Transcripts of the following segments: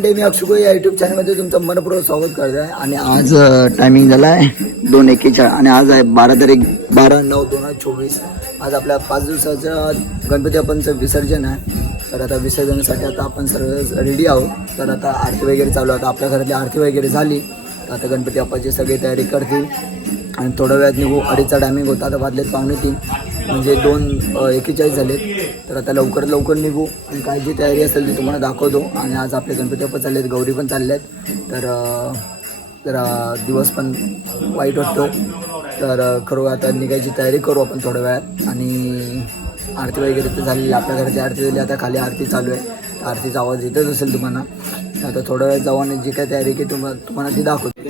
नमस्कार मी अक्षुको या युट्यूब चॅनलमध्ये तुमचं मनपूर्वक स्वागत करत आहे आणि आज टायमिंग झाला आहे दोन एकेचाळीस. आणि आज आहे बारा तारीख बारा नऊ दोन हजार चोवीस. आज आपल्या पाच दिवसाचं गणपती आपणचं विसर्जन आहे. तर आता विसर्जनासाठी आता आपण सर्व रेडी आहोत. तर आता आरती वगैरे चालू आहे. आता आपल्या घरातली आरती वगैरे झाली. तर आता गणपती बाप्पाची सगळी तयारी करतील. आणि थोड्या वेळात निघू. अडीचा टायमिंग होता आता वाजलेत पाहुणे तीन. म्हणजे दोन एकेचाळीस झालेत. तर आता लवकर लवकर निघू. आणि काय जी तयारी असेल ती तुम्हाला दाखवतो. आणि आज आपले गणपती पण चालले आहेत गौरी पण चालले आहेत तर जरा दिवस पण वाईट वाटतो. तर करू आता निघायची तयारी करू आपण थोड्या वेळात. आणि आरती वगैरे तर झालेली आपल्या घराची आरती झाली. आता खाली आरती चालू आहे. आरतीचा आवाज येतच असेल तुम्हाला. आता थोड्या वेळ जाऊ आणि जी काय तयारी की तुम्हाला तुम्हाला ती दाखवतो.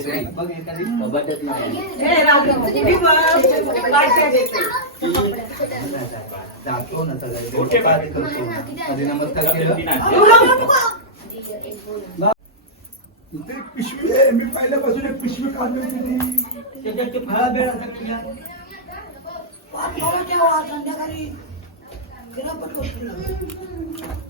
इथे एक पिशवी आहे. मी पहिल्यापासून एक पिशवी काढली होती ती. कोण होते?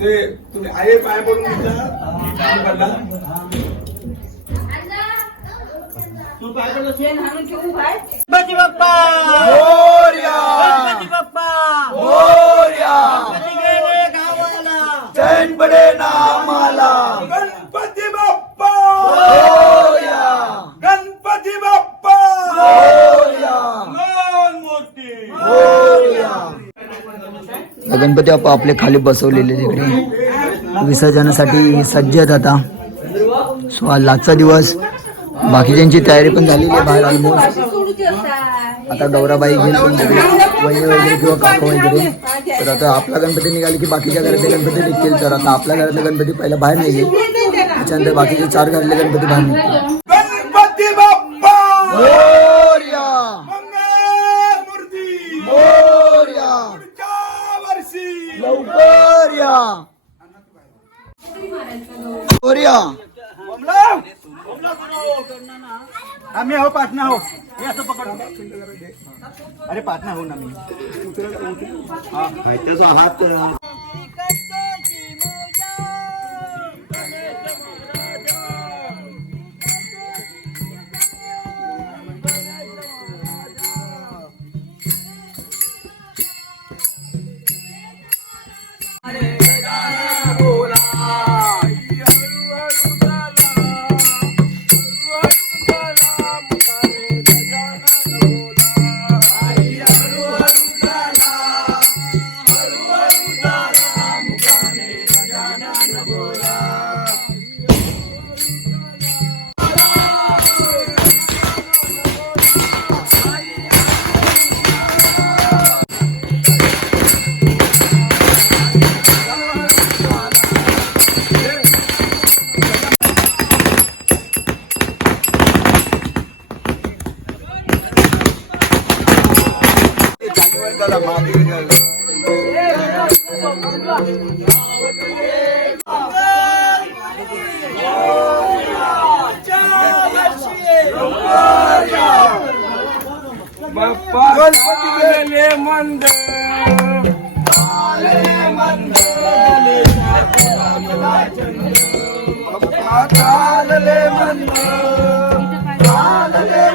ते. ते तुम्ही आहे पाय पडून पडला. गणपती बाप्पा मोरया! गणपती बाप्पा मोरया! गणपती गेले गावाला चैन पडे नामाला गणपती बाप्पा मोरया! गणपती बाप्पा मोरया! मान मोठी मोरया! गणपती बाप्पा आपले खाली बसवलेले तिकडे. विसर्जनासाठी सज्ज आहेत आता. सो आज दिवस. बाकीच्यांची तयारी पण झालेली आहे बाहेर ऑलमोस्ट आता गौराबाई घेऊन पण तिकडे वहिनी वगैरे किंवा काका वगैरे. तर आता आपला गणपती निघाले की बाकीच्या घरातले गणपती निघतील. तर आता आपल्या घरातले गणपती पहिला बाहेर निघेल. त्याच्यानंतर बाकीचे चार घरातले गणपती बाहेर निघतील गणपती बाप्पा मोरया! मंगल मूर्ती मोरया! पुढच्या लवकर या! आम्ही हो पाटणा हो हे असं पकड. अरे पाटणा हो ना मी. गणपती गेले गणपती चालले मंद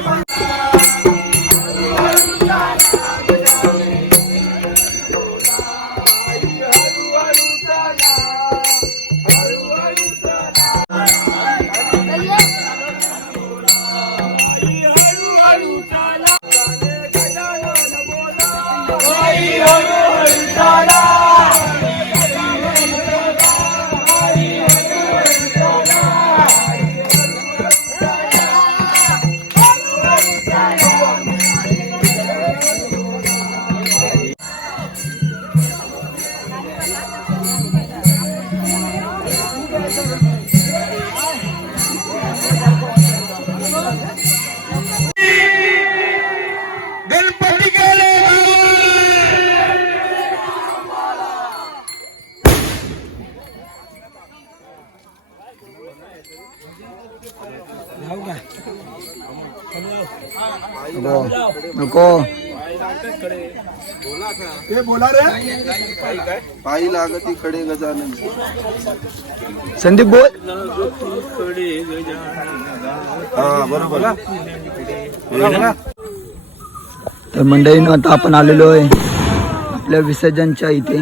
मंद हे बोला रे. पायी लागती गजानन. संदीप बोल. हा बरोबर तर मंडळीनं आता आपण आलेलो आहे आपल्या विसर्जनच्या इथे.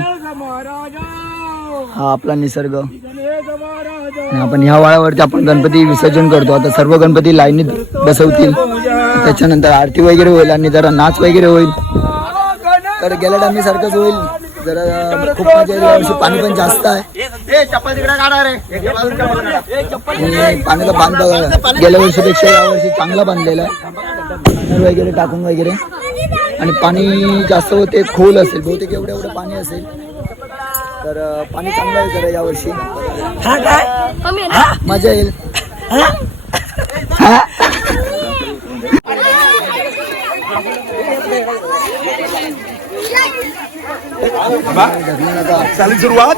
हा आपला निसर्ग. आपण ह्या वाळावरती आपण गणपती विसर्जन करतो. आता सर्व गणपती लाईनीत बसवतील. त्याच्यानंतर आरती वगैरे होईल आणि जरा नाच वगैरे होईल. तर गेल्या टाइमी सारखंच होईल. जरा खूप मजा येईल. यावर्षी पाणी पण जास्त आहे. चप्पल तिकडे काढा रे. आणि पाण्याचा बांध बघा. गेल्या वर्षीपेक्षा यावर्षी चांगला बांधलेला आहे. वगैरे टाकून वगैरे. आणि पाणी जास्त होते खोल असेल. बहुतेक एवढं एवढं पाणी असेल. तर पाणी चांगलं आहे जरा यावर्षी. मजा येईल. हा? ढकलू नका. झाली सुरुवात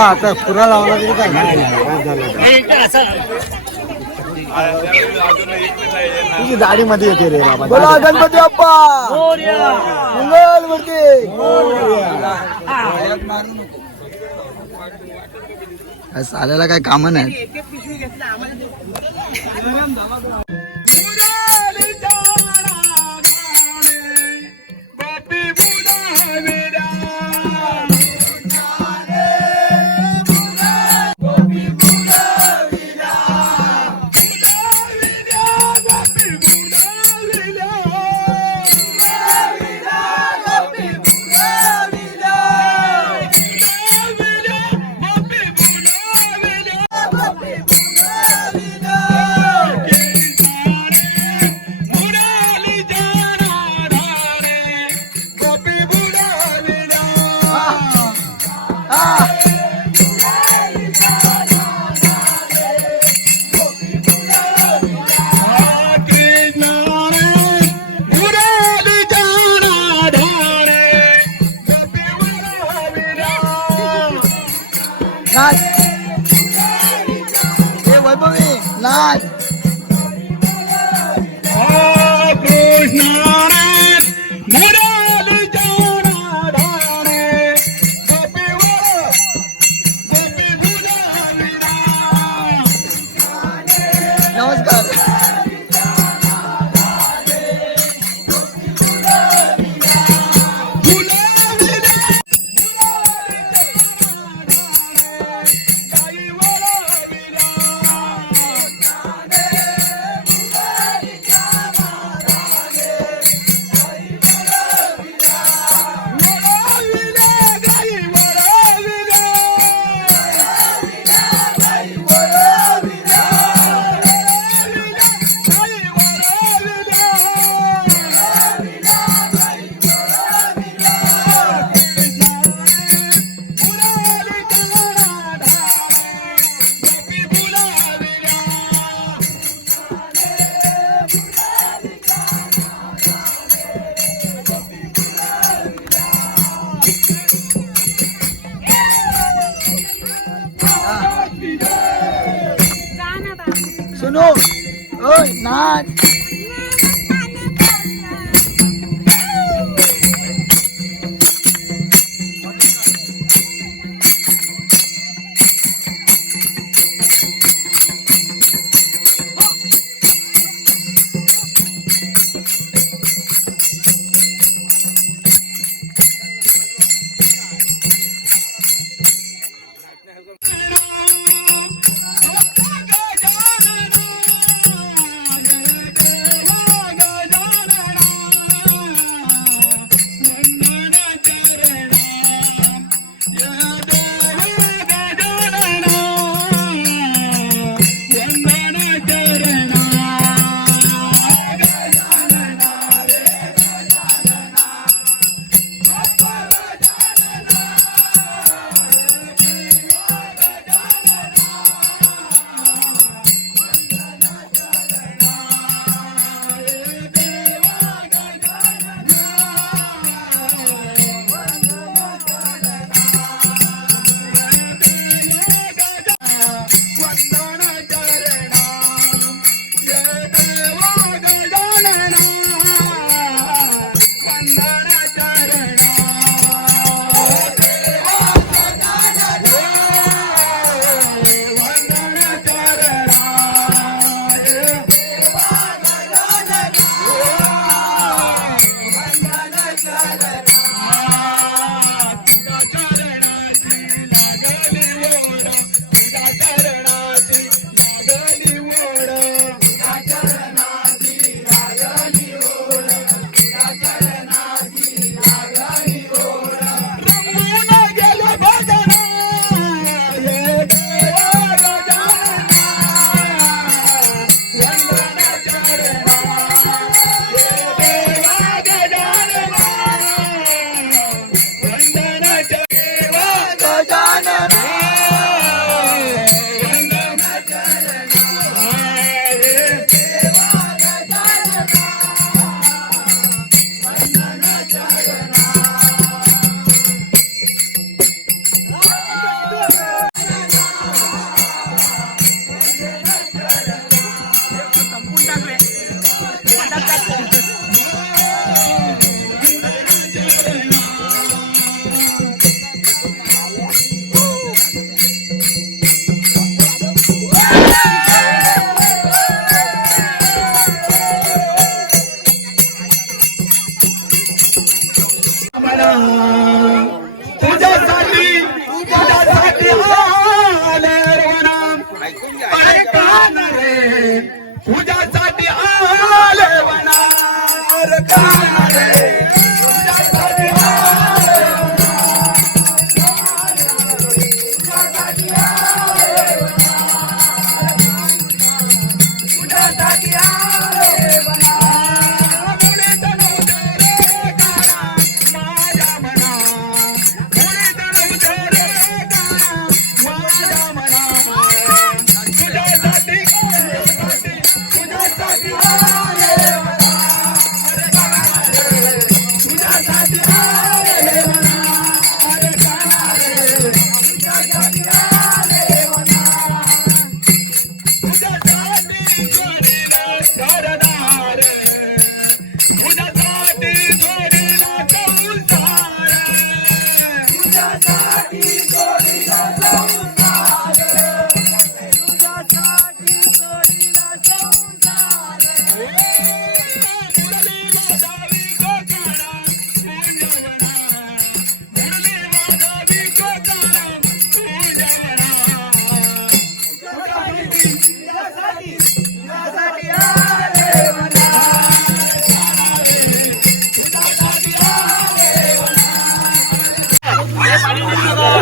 आता पुरा लावला तरी काय तुझी दाढी मध्ये येते रे बाबा. बोला गणपती बाप्पा! मंगल मूर्ती! काय साल्याला काय काम नाही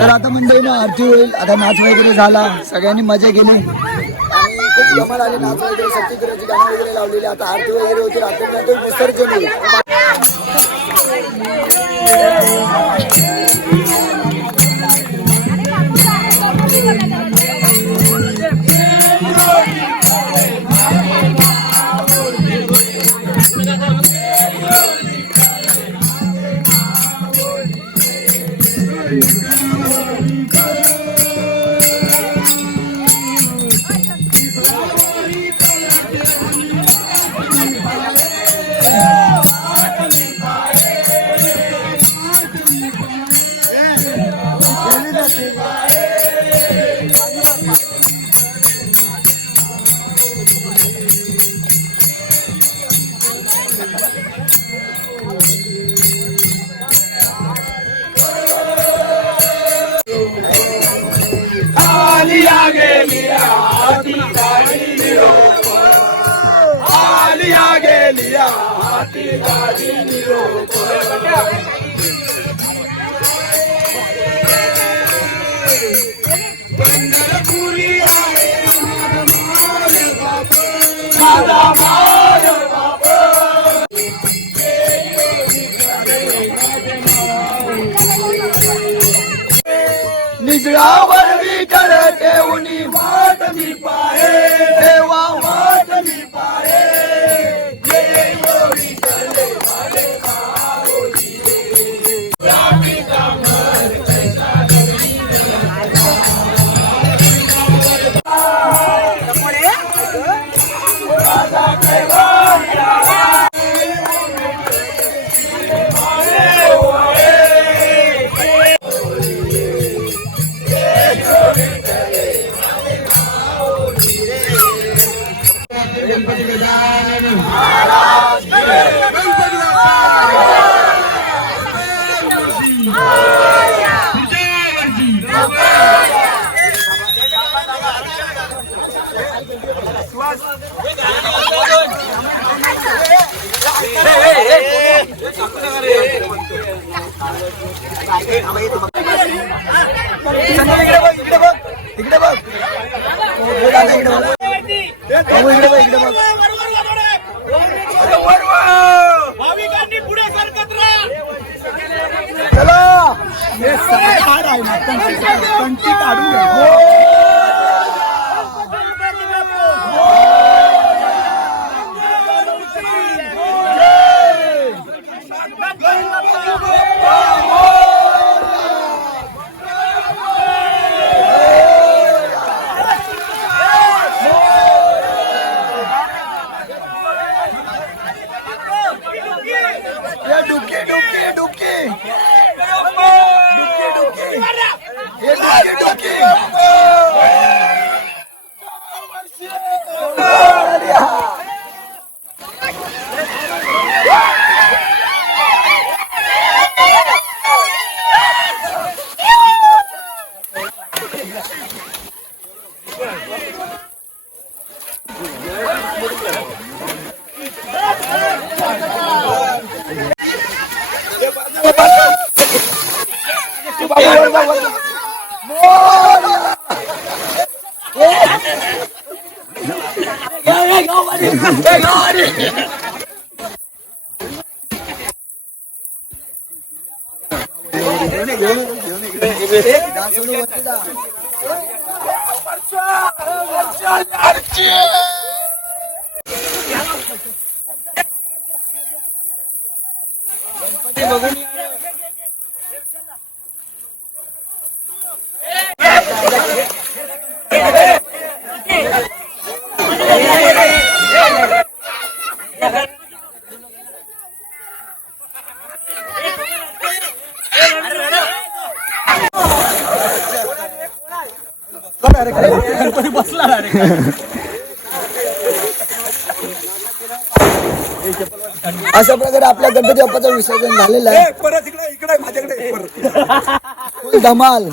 तर आता मंडळीनं आरती होईल. आता नाच वगैरे झाला. सगळ्यांनी मजा केली आणि नाच वगैरे वगैरे लावलेली. आता आरती वगैरे होती. रात्री विसर्जन होईल. लिया गे लिया इकडे चला. हे सगळं हार आहे ना कंटी काढून Hey, Lordy! गणपती अशा प्रकारे आपल्या गणपती बाप्पाचं विसर्जन झालेलं आहे. परत इकडे इकडे माझ्याकडे परत. फुल धमाल.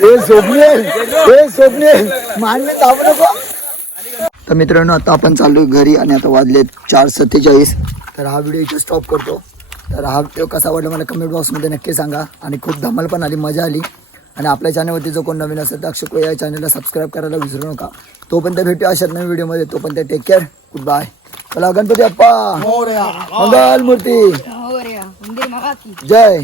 हे स्वप्ने हे स्वप्ने मान्य दाबू नको. तर मित्रांनो आता आपण चालू घरी आणि आता वाजले चार सत्तेचाळीस. तर हा व्हिडिओ इथे स्टॉप करतो. तर हा व्हिडिओ कसा वाटला मला कमेंट बॉक्समध्ये नक्की सांगा. आणि खूप धमाल पण आली मजा आली. आणि आपल्या चॅनलवरती जो कोण नवीन असेल तर अक्षय या चॅनलला सबस्क्राईब करायला विसरू नका. तोपर्यंत भेटू अशा नवीन व्हिडिओमध्ये तोपर्यंत टेक केअर गुड बाय चला गणपती अप्पा मंगल मूर्ती हो रे. मंदिर मागा की जय.